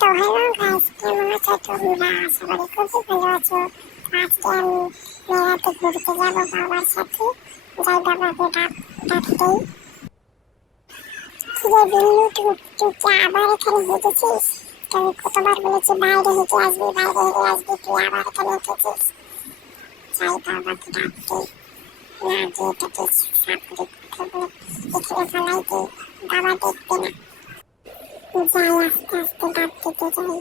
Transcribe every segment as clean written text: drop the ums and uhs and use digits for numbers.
তো hello guys, কেমন আছো তোমরা? আশা করি খুবই ভালো আছো। আজকে আমি মেলাতে ঘুরতে যাবো বাবার সাথে। যাই বাবাকে ডাকতেই, কিরে বিল্লু, তুই কি আবার এখানে হেঁটেছিস? তোকে কতবার বলেছি বাইরে হেঁটে আসবি, বাইরে হেঁটে আসবি, তুই আবার এখানে হেঁটেছিস। যাই বাবাকে ডাকতেই, না যে এটাকে সাপুরে এখানে ফেলাই দে, বাবা দেখবে না। যাই আস্তে আস্তে ডাক দিতে যাই।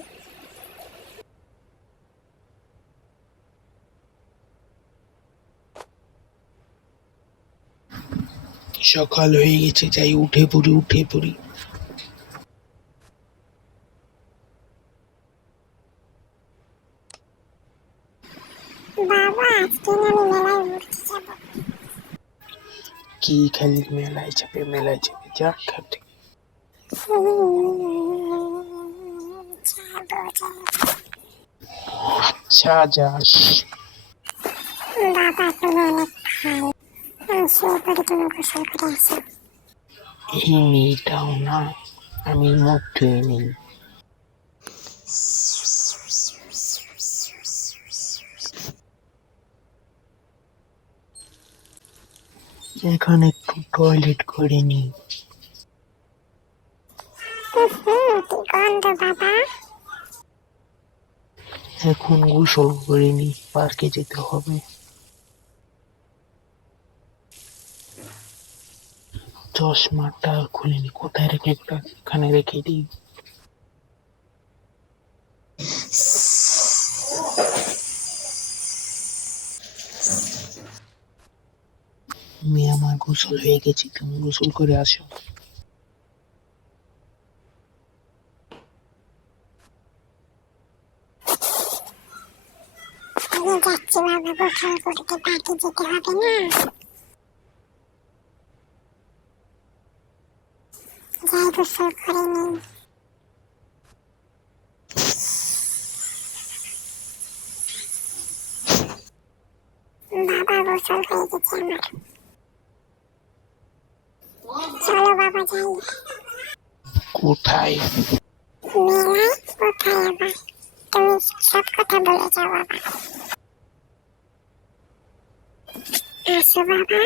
সকাল হয়ে গেছে, যাই উঠে পড়ি। বাবা, আজকে না আমি মেলায় ঘুরতে যাবো। কি খালি মেলায় যাবে যা খাতে। আচ্ছা যাস। বাবা, তুমি অনেক ভাই, শুয়ে পড়ে তুমি গোসল করে আসো। এই মেয়েটাও না, আমি মুখ ধুয়ে নিই। এখন একটু টয়লেট করে নি। কি গন্ধ বাবা। এখন গোসল করে নি, পার্কে যেতে হবে। চশমাটা খুলিনি, কোথায় রেখে, এখানে রেখে দিই। মেয়ে আমার গোসল হয়ে গেছে, তুমি গোসল করে আসো। আমি যাচ্ছি বাবা, গোসল করতে, পার্কে যেতে হবে না। যাই গোসল করে নিই। বাবা, গোসল হয়ে গেছে আমার। চলো বাবা যাই। কোথায়? মেলায়? কোথায় আবার? তুমি সব কথা বলে যাও বাবা। আসো বাবা।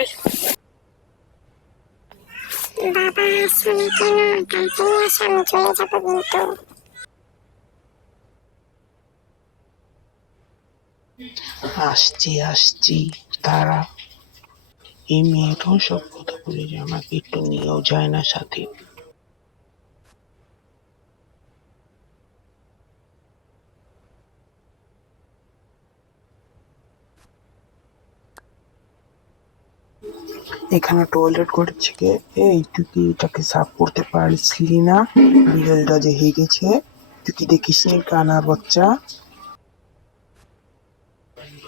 বাবা, আসো না কেন? তাড়াতাড়ি আসো, আমি চলে যাবো কিন্তু। আসছি তারা। এই মেয়েটাও সব কথা বলে যে আমাকে একটু নিয়েও যায় না সাথে। এখানে টয়লেট করেছে কে? এই তুই কি এটাকে সাফ করতে পারছিলি না? বিড়ালটা যে হয়ে গেছে, তুই কি দেখিস নি কানার বাচ্চা?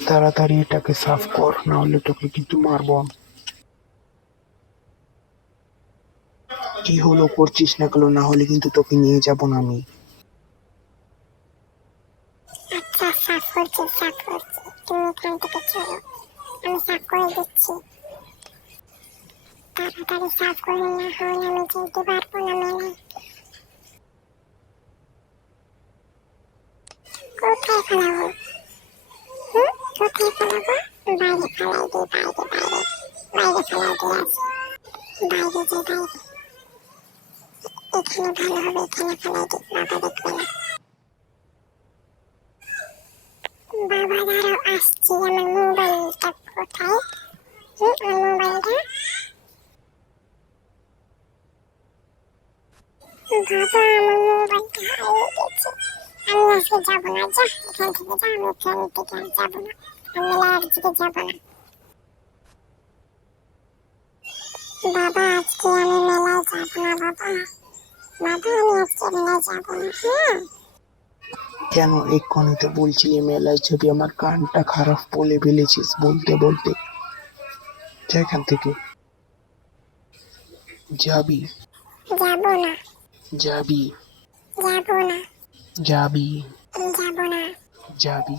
তাড়াতাড়ি এটাকে সাফ কর, না হলে তোকে কিন্তু মারবো। কি হলো, করছিস না কেন? না হলে কিন্তু তোকে নিয়ে যাবো না আমি। আচ্ছা, সাফ করছি, তুমি এখান থেকে চলো, আমি সাফ করে দিচ্ছি। তাড়াতাড়ি সাফ করে না হলে আমি যেতে পারবো না মেলায়। কোথায় ফেলাবো? কোথায় ফেলাবো? বাইরে ফেলাই দিই, বাইরে ফেলাই দিয়ে আসি। বাইরে যে বাইরে, এখানে ভালো হবে, এখানে ফেলাই দিই, বাবা দেখবে না। বাবা দাঁড়াও, আসছি। আমার মোবাইলটা কোথায়? আমার মোবাইলটা। বাবা, আমার মোবাইলটা হারিয়ে গেছে। আমি আজকে যাবো না, যা এখান থেকে যা, আমি ট্রেনের দিকে আর যাবো না, আমি মেলার দিকে যাবো না। বাবা, আজকে আমি মেলায় যাবো না বাবা। বাবা, আমি আজকে মেলায় যাবো না, হ্যাঁ? কেন এক্ষুনি তো বলছিলি মেলায় যাবি, আমার কানটা খারাপ বলে ফেলেছিস বলতে বলতে। যা এখান থেকে। যাবি? যাবো না। যাবি? যাবো না। যাবি? যাবো না। যাবি?